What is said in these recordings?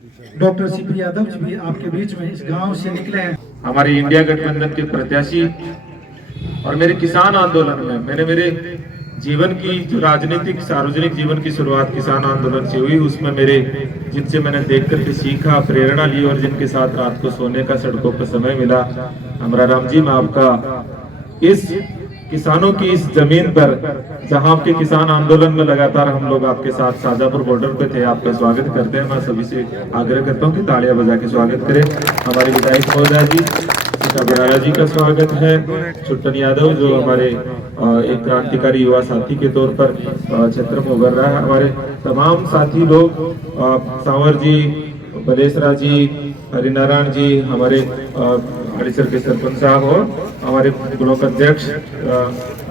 Doctor CP Yadav ji भी आपके बीच में इस गांव से निकले हैं। हमारे इंडिया गठबंधन के प्रत्याशी और मेरे किसान आंदोलन में मैंने मेरे जीवन की जो राजनीतिक सार्वजनिक जीवन की शुरुआत किसान आंदोलन से हुई, उसमें मेरे जिनसे मैंने देख करके सीखा, प्रेरणा ली और जिनके साथ रात को सोने का सड़कों पर समय मिला। अमरा राम जी, मैं आपका इस किसानों की इस जमीन पर जहां आपके किसान आंदोलन में लगातार हम लोग आपके साथ शाजापुर बॉर्डर पे थे, आपका स्वागत करते हैं। मैं सभी से आग्रह करता हूं कि तालियां बजा के स्वागत करें। हमारे विधायक महोदय जी, सीता बराड़ा जी का स्वागत है। छुट्टन यादव जो हमारे एक क्रांतिकारी युवा साथी के तौर पर क्षेत्र में उभर रहा है। हमारे तमाम साथी लोग, सांवर जी, बलेसरा जी, हरिनारायण जी, हमारे हरिसर के सरपंच साहब और हमारे ब्लॉक अध्यक्ष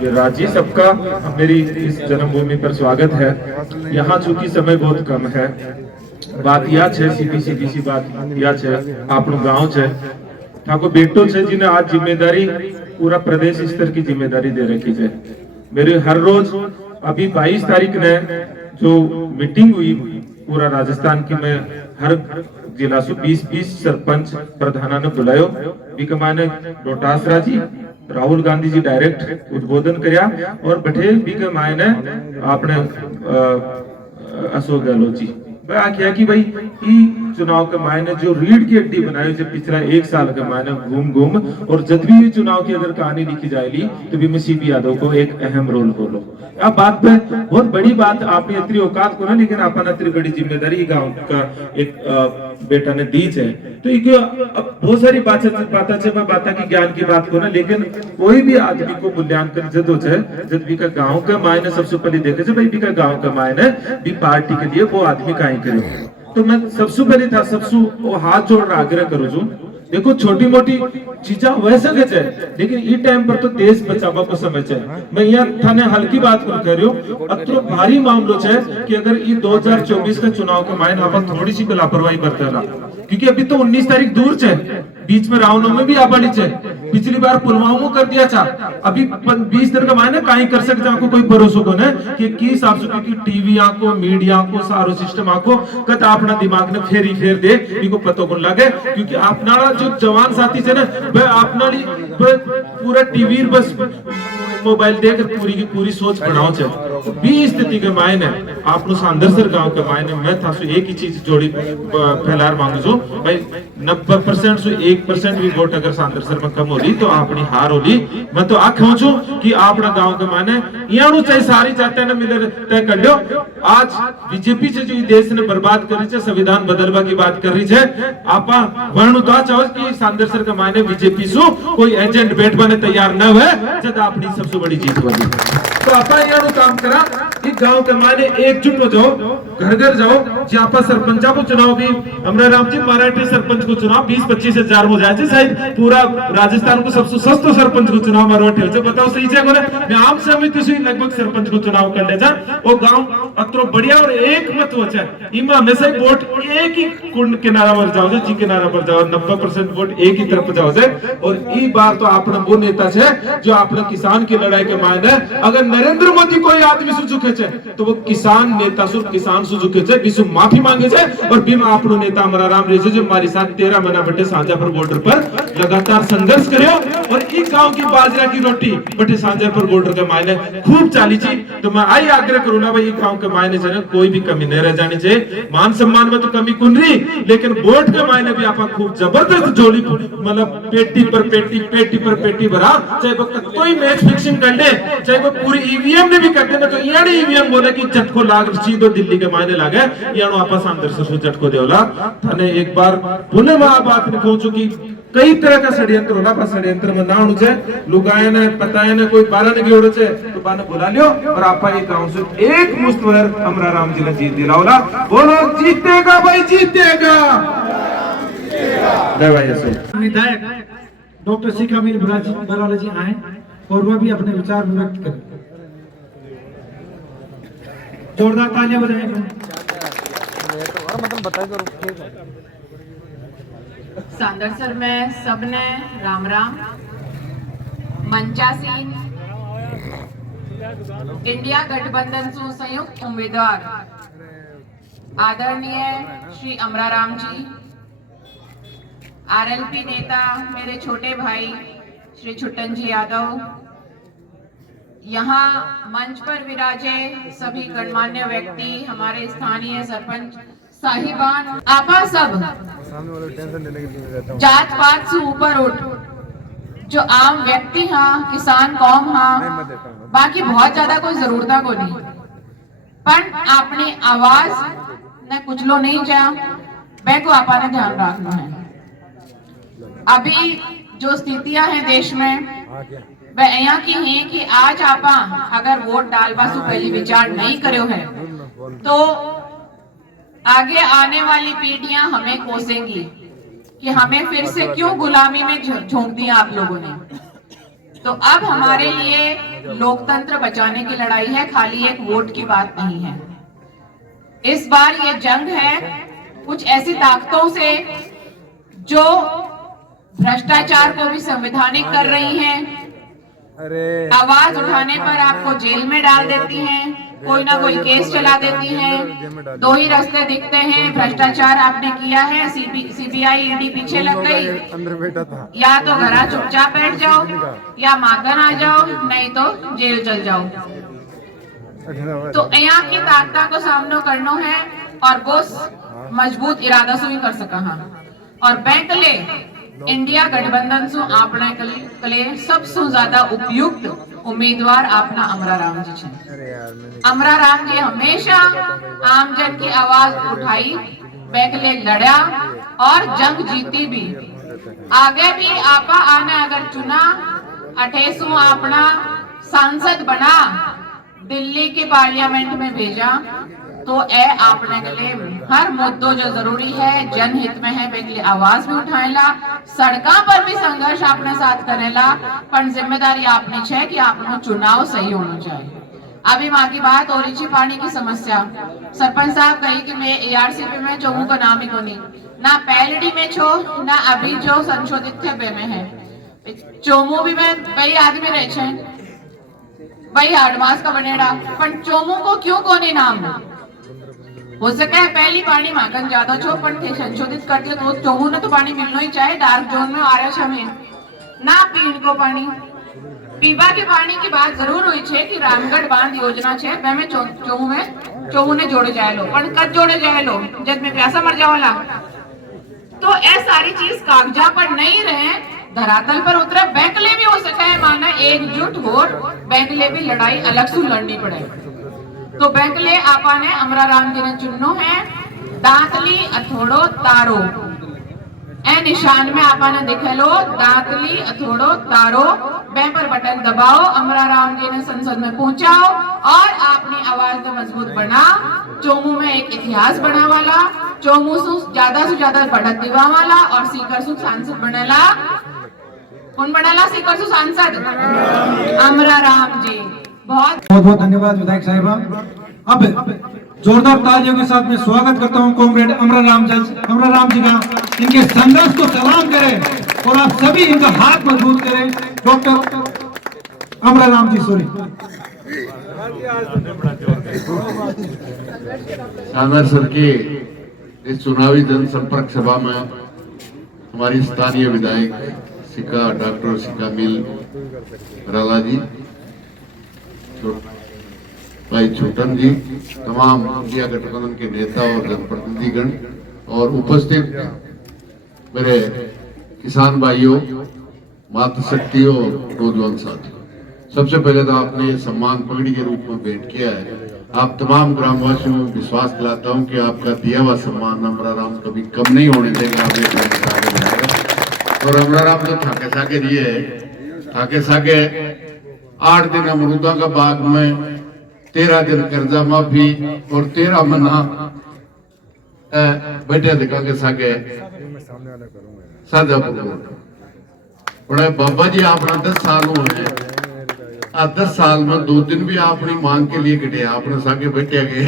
गिरिराज जी, सबका मेरी इस जन्मभूमि पर स्वागत है। यहाँ चूंकि समय बहुत कम है, बात या छे सीधी सी बात या छे आपनो गांव छे, ठाकुर बेटो छे जिन्हें आज जिम्मेदारी पूरा प्रदेश स्तर की जिम्मेदारी दे रखी है। मेरे हर रोज अभी 22 तारीख ने जो मीटिंग हुई पूरा राजस्थान की, मैं हर जिला से 20 सरपंच प्रधाना ने बुलायो। माने डोटासरा जी, राहुल गांधी जी डायरेक्ट उद्बोधन करया और बैठे भी मायने आपने अशोक गहलोत जी आख्या कि भाई ई चुनाव के मायने जो रीढ़ की हड्डी बनाई जो पिछला 1 साल के मायने घूम और जब भी ये चुनाव की अगर कहानी लिखी जाएगी तो भी में सीपी यादव को एक अहम रोल बोलो। अब बात पे बहुत बड़ी बात आपने इतनी औकात को ना, लेकिन अपन इतनी बड़ी जिम्मेदारी गांव का एक बेटा ने दी है। तो एक अब बहुत सारी बातें की ज्ञान की बात को ना, लेकिन कोई भी आदमी को मूल्यांकन जब भी का गांव का मायने सबसे पहले देखे भाई भी का गांव का मायने भी पार्टी के लिए वो आदमी काहे करे। तो मैं सबसे पहले था सबसे हाथ जोड़ रहा आग्रह करूँ छू, देखो छोटी मोटी चीजा वैसे है, लेकिन इस टाइम पर तो देश बचावा को समय है। मैं यहाँ थाने हल्की बात कर रही हूँ, अतो भारी मामलो है कि अगर ये 2024 का चुनाव के मायने आप थोड़ी सी लापरवाही करते रहा, क्योंकि अभी तो 19 तारीख दूर है, बीच में रामनवमी भी आबाड़ी है। पिछली बार पुलवामा कर दिया था, अभी 20 दिन का मायने कहीं कर सकते आपको कोई भरोसा को ना कि हिसाब से, क्योंकि टीवी आको, मीडिया को, सारो सिस्टम आको कद अपना दिमाग ने फेर दे इनको पतो को लगे, क्योंकि अपना जो जवान साथी है ना वह अपना पूरा टीवी बस मोबाइल देकर पूरी की पूरी सोच बनाओ चाहिए। 20 स्थिति के मायने आप सांदरसर गांव के मायने मैं था एक ही चीज जोड़ी फैलार मांगू जो भाई 90% से 1% भी वोट अगर सांदरसर में कम हो रही तो अपनी हार होली। मैं तो आखूं छू कि अपना गांव के मायने यहाँ चाहे सारी जाते ना मिले तय कर लो। आज बीजेपी से जो देश ने बर्बाद करी है, संविधान बदलवा की बात कर रही है, आपा वर्ण तो चाहो कि सांदरसर के मायने बीजेपी सु कोई एजेंट बैठवाने तैयार न हुए जब अपनी सबसे बड़ी जीत बनी। तो आपा यहाँ काम करा कि गांव के मायने एकजुट हो जाओ, घर घर जाओ, जहाँ पर सरपंचा को चुनाव भी अमरा राम जी मराठी सरपंच को चुनाव 20-25 हजार हो जाए, शायद पूरा राजस्थान को सबसे सस्ता सरपंच को चुनाव मरवाठी हो। बताओ सही है मैं आम समिति से लगभग सरपंच को चुनाव कर ले जा, वो गांव अत्रो बढ़िया और एक मत हो जाए, इमा हमेशा वोट एक ही कुंड किनारा पर जाओ, जी किनारा पर जाओ, 90% वोट एक ही तरफ जाओ जाए। और ई बार तो आपने वो नेता है जो आपने किसान की लड़ाई के मायने अगर नरेंद्र मोदी कोई आदमी से झुके तो वो किसान नेता सु किसान से झुके बिसु माफी मांगे और भीम आपनो नेता अमरा राम रेजे जो हमारे साथ 13 महीना बटे सांजापुर बॉर्डर पर लगातार संघर्ष करे और एक गांव की बाजरा की रोटी बटे सांजापुर बॉर्डर के मायने खूब चाली छी। तो मैं आई आग्रह करूँ ना भाई गांव के मायने से कोई भी कमी नहीं रह जानी चाहिए। मान सम्मान में तो कमी कुन रही, लेकिन वोट के मायने भी आप खूब जबरदस्त जोड़ी मतलब पेटी पर पेटी भरा, चाहे वो कोई मैच फिक्सिंग कर ले, चाहे वो पूरी ईवीएम ने भी कर दे। तो यानी ईवीएम बोले कि झटको लाग सीधो दिल्ली के मायने लागे, यानो आपस अंदर से झटको देवला थाने एक बार पुनः मैं बात ने कहूं कि कई तरह का षड्यंत्र होला, पर षड्यंत्र में ना होचे लुगाए ने पताए ने कोई बाला ने गेड़ो छे तो बाने बुला लियो और आपा ये गांव से एक मुश्तवर अमरा राम जी ने जीत दिलावला। बोलो जीतेगा भाई जीतेगा। जय भाई असो विधायक डॉक्टर सीपी बराड़ा जी आए और वह भी अपने विचार व्यक्त करें। जोरदार तालियां बजाएं। सांदरसर में सबने राम राम। मंचा सिंह इंडिया गठबंधन सु संयुक्त उम्मीदवार आदरणीय श्री अमराराम जी, आरएलपी नेता मेरे छोटे भाई श्री छुट्टन जी यादव, यहाँ मंच पर विराजे सभी गणमान्य व्यक्ति, हमारे स्थानीय सरपंच साहिबान, आपा सब जात पात से ऊपर उठ जो आम व्यक्ति हाँ, किसान कौम हाँ, बाकी बहुत ज्यादा कोई जरूरत को नहीं, पर अपनी आवाज ने कुछ लो नहीं जा मैं को आपा ने ध्यान रखना है। अभी जो स्थितियां हैं देश में वह यहाँ की हैं कि आज आपा अगर वोट डालवा से पहले विचार नहीं करो है तो आगे आने वाली पीढ़ियां हमें कोसेंगी कि हमें फिर से क्यों गुलामी में झोंक दिया आप लोगों ने। तो अब हमारे लिए लोकतंत्र बचाने की लड़ाई है, खाली एक वोट की बात नहीं है। इस बार ये जंग है कुछ ऐसी ताकतों से जो भ्रष्टाचार को भी संवैधानिक कर रही हैं, आवाज उठाने पर आपको जेल में डाल देती हैं, कोई ना कोई केस चला देती हैं। दो ही रास्ते दिखते हैं, भ्रष्टाचार आपने किया है, सीबीआई ईडी पीछे लग गई, या तो घरा चुपचाप बैठ जाओ या मागन आ जाओ, नहीं तो जेल चल जाओ। तो यहाँ की ताकत को सामना करना है और वो मजबूत इरादा से भी कर सका हाँ। और बैंक ले इंडिया गठबंधन से आपने कले सबसे ज्यादा उपयुक्त उम्मीदवार अपना अमराराम जी छे। अमराराम जी हमेशा आमजन की आवाज उठाई, बैकले लड़ा और जंग जीती भी। आगे भी आपा आने अगर चुना 28वां अपना सांसद बना, दिल्ली के पार्लियामेंट में भेजा तो ए आपने के लिए हर मुद्दों जो जरूरी है जनहित में है बेगले आवाज भी उठाएला, सड़कों पर भी संघर्ष आपने साथ करेला, पर जिम्मेदारी आपने छे कि आपनो चुनाव सही होना चाहिए। अभी माँ की बात हो रही थी पानी की समस्या, सरपंच साहब कही कि मैं एआरसीपी में चोमू का नाम ही को नहीं ना पहलडी में छो ना अभी जो संशोधित थे बे में है। चोमू भी में कई आदमी रहे छे भाई आडमास का बनेड़ा, पर चोमू को क्यों को नहीं नाम हो सके पहली पानी माकन ज्यादा छो पर थे संशोधित कर दिया तो चोमू ने तो पानी मिलना ही चाहे, डार्क जोन में आ रहा है हमें ना पीण को पानी, पीवा के पानी की बात जरूर हुई छे कि रामगढ़ बांध योजना छे में चोमू ने जोड़े जाए लो, पर कद जोड़े जाए लो जब में प्यासा मर जावाला। तो ये सारी चीज कागजा पर नहीं रहे, धरातल पर उतरे, बैंक ले भी हो सका है माना एकजुट हो, बैंक ले भी लड़ाई अलग से लड़नी पड़े। तो बैंक ले आपा ने अमराराम जी ने चुनो है, दांतली अथोड़ो तारो ए निशान में आपा ने दिखे लो, दांतली अथोड़ो तारो बे पर बटन दबाओ, अमराराम जी ने संसद में पहुंचाओ और अपनी आवाज को मजबूत बना। चोमू में एक इतिहास बना वाला, चोमू से ज्यादा बढ़त दिवा वाला और सीकर से सांसद बनेला, कौन बनेला सीकर से सांसद? अमराराम जी। बहुत बहुत धन्यवाद विधायक साहिबा। अब जोरदार तालियों के साथ मैं स्वागत करता हूं कॉमरेड अमराराम जी का, इनके संघर्ष को सलाम करें और आप सभी इनका हाथ मजबूत करें। डॉक्टर अमराराम जी सोरी। शानदार सर की इस चुनावी जनसंपर्क सभा में हमारी स्थानीय विधायक सिका डॉक्टर सिका मिल राला जी, भाई छुट्टन जी, तमाम इंडिया गठबंधन के नेता और जनप्रतिनिधिगण और उपस्थित मेरे किसान भाइयों, मातृशक्तियों और नौजवान साथियों, सबसे पहले तो आपने ये सम्मान पगड़ी के रूप में भेंट किया है। आप तमाम ग्रामवासियों में विश्वास दिलाता हूं कि आपका दिया हुआ सम्मान अमराराम कभी कम नहीं होने देगा। आप ये और अमराराम जो थाके साके दिए है, थाके साके 8 दिन अमरूदा का बाग में, 13 दिन कर्जा माफी और 13 महीना बैठे दिखा के साके साझा बड़े बाबा जी आपने 10 साल हुए हैं, 10 साल में 2 दिन भी अपनी मांग के लिए कटे आपने साके बैठे गए।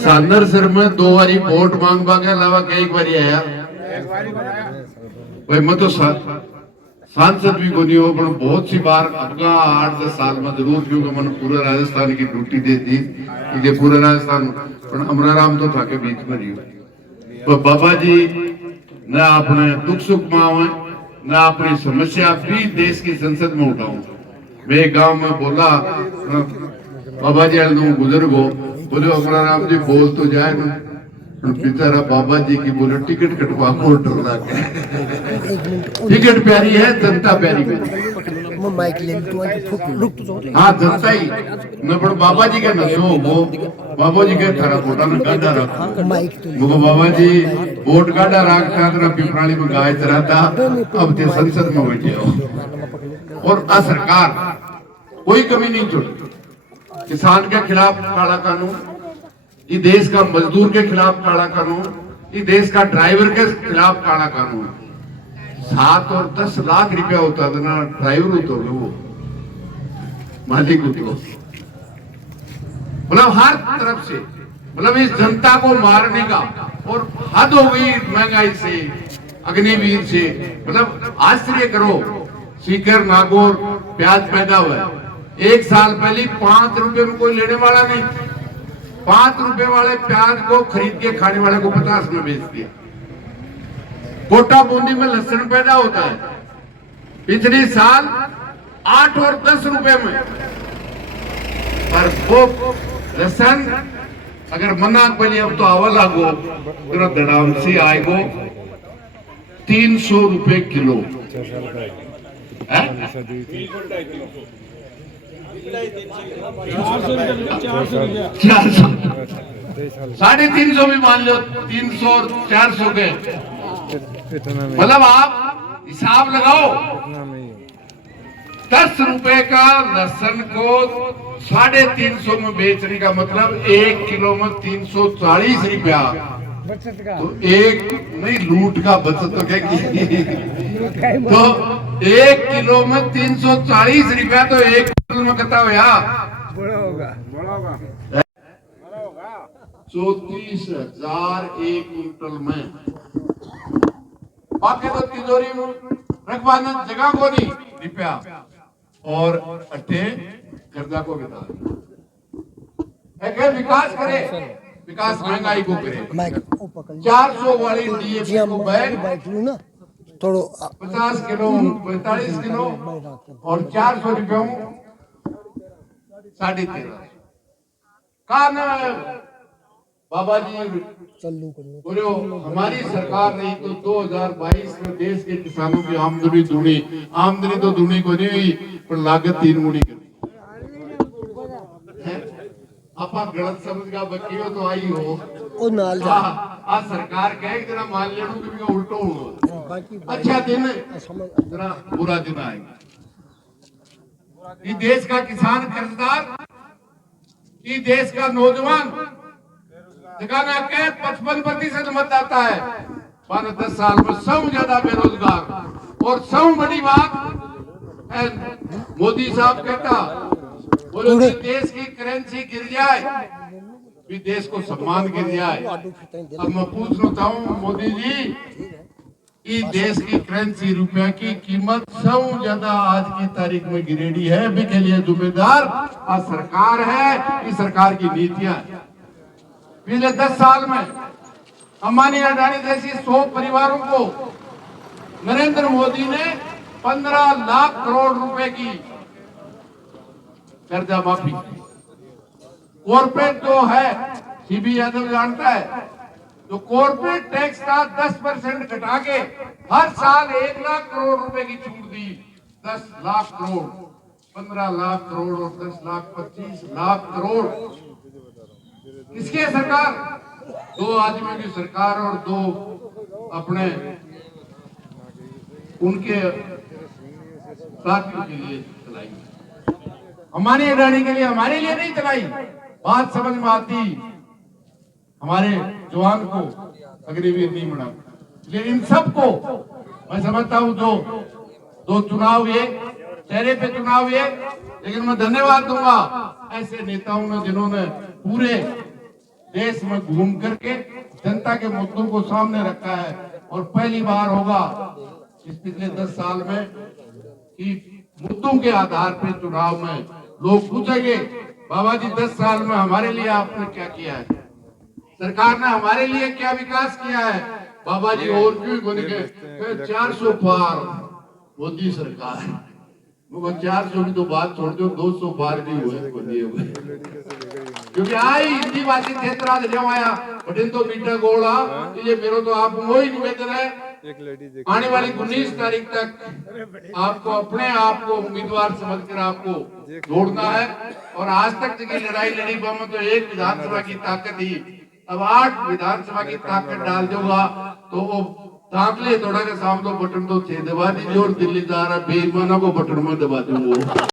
सांदर सर में 2 बारी वोट मांगवा के अलावा एक बारी आया भाई, मैं तो सांसद भी को नहीं हो, बहुत सी बार अपना 8-10 साल में जरूर, क्योंकि मैंने पूरे राजस्थान की ड्यूटी दे दी। ये पूरा राजस्थान पण अमराराम तो था के बीच में रही। तो बाबा जी न अपने दुख सुख में आवे न अपनी समस्या भी देश की संसद में उठाऊं। मैं गांव में बोला बाबा जी बुजुर्ग हो, बोले अमराराम जी बोल तो जाए ना, बेचारा बाबा जी की बोले टिकट कटवा को डर लगे। टिकट प्यारी है, जनता प्यारी है। हाँ जनता ही न, पर बाबा जी के नशो वो बाबा जी के थारा फोटा न गाड़ा रखो। मुझे बाबा जी वोट गाड़ा रखा था, पिपराली में गाय चराता, अब ते संसद में बैठे हो। और आ सरकार कोई कमी नहीं छोड़ी। किसान के खिलाफ काला कानून, ये देश का मजदूर के खिलाफ काला कानून, ये देश का ड्राइवर के खिलाफ काला कानून। 7 और 10 लाख रुपया होता था ना, ड्राइवर होता है वो मालिक होते, मतलब हर तरफ से, मतलब इस जनता को मारने का। और हद हो गई महंगाई से, अग्निवीर से, मतलब आश्चर्य करो। सीकर नागौर प्याज पैदा हुआ है, 1 साल पहले 5 रुपए में कोई लेने वाला नहीं। 5 रुपए वाले प्याज को खरीद के खाने वाले को 50 में बेच दिया। कोटा बूंदी में लहसुन पैदा होता है, पिछले साल 8 और 10 रुपए में, पर वो लहसुन अगर मना पहले अब तो आवा लागो दड़ाम से आएगो 300 रुपए किलो। 350 भी मान लो, 300 और 400 के, मतलब आप हिसाब लगाओ। 10 रुपए का लहसुन को 350 में बेचने का मतलब 1 किलो में 340 रुपया। तो एक नहीं लूट का बचत तो क्या की। तो 1 किलो में 340 रुपया, तो 1 किलो में कितना हो यार, बड़ा होगा 34,000 1 क्विंटल में। बाकी तो तिजोरी में रखवाने जगह को नहीं रुपया, और अट्ठे कर्जा को बिता। विकास करे, विकास महंगाई को करे। 400 वाली डीएपी को बैग 50 किलो 45 किलो और 400 रुपयों 13.5 कान बाबा जी बोले हमारी सरकार नहीं तो 2022 में देश के किसानों की आमदनी दूनी, आमदनी तो दूनी को नहीं हुई पर लागत 3 गुनी कर दी। आप गलत समझ का बच्ची हो तो आई हो आज सरकार कहे कि मान ले उल्टो हो। अच्छा दिन जरा बुरा दिन आएगा। ये देश का किसान कर्जदार, ये देश का नौजवान जगाना के 55% मतदाता है, 10 साल में 100 ज्यादा बेरोजगार। और 100 बड़ी बात मोदी साहब कहता बोलो कि देश की करेंसी गिर जाए भी देश को सम्मान गिर जाए। अब मैं पूछना चाहूँ मोदी जी, इस देश की करेंसी रुपया की कीमत 100 ज्यादा आज की तारीख में गिरेडी है, के लिए जिम्मेदार आज सरकार है, इस सरकार की नीतियां। पिछले 10 साल में अंबानी अडानी जैसी 100 परिवारों को नरेंद्र मोदी ने 15 लाख करोड़ रुपए की कर्जा माफी। कॉर्पोरेट जो है, सीबी यादव जानता है, जो कॉर्पोरेट टैक्स का 10% घटा के हर साल 1 लाख करोड़ रुपए की छूट दी। 10 लाख करोड़, 15 लाख करोड़ और 10 लाख 25 लाख करोड़। किसकी सरकार? 2 आदमियों की सरकार और 2 अपने उनके साथियों के लिए चलाई। अंबानी अडानी के लिए, हमारे लिए नहीं चलाई। बात समझ में आती, हमारे जवान को अग्निवीर नहीं बना। लेकिन इन सबको मैं समझता हूँ जो 2 चुनाव हुए, चेहरे पे चुनाव हुए, लेकिन मैं धन्यवाद दूंगा ऐसे नेताओं ने जिन्होंने पूरे देश में घूम करके जनता के मुद्दों को सामने रखा है। और पहली बार होगा इस पिछले 10 साल में कि मुद्दों के आधार पर चुनाव में लोग पूछेंगे बाबा जी 10 साल में हमारे लिए आपने क्या किया है, सरकार ने हमारे लिए क्या विकास किया है। बाबा जी और क्यों बन गए 400 पार मोदी सरकार, वो 400 की तो बात छोड़ दो, 200 पार भी हुए क्योंकि आई हिंदी भाषी क्षेत्र आया बटिन तो बीटा गोला ये मेरो तो आप वही निवेदन है, आने वाली 19 तारीख तक आपको अपने आप को उम्मीदवार समझकर आपको जोड़ना है। और आज तक की लड़ाई लड़ी में तो एक विधानसभा की ताकत ही, अब 8 विधानसभा की ताकत डाल दूंगा तो वो दाखले थोड़ा के सामने बटन तो थे दबा दीजिए और दिल्ली जा रहा बेईमानों को बटन में दबा दूंगा।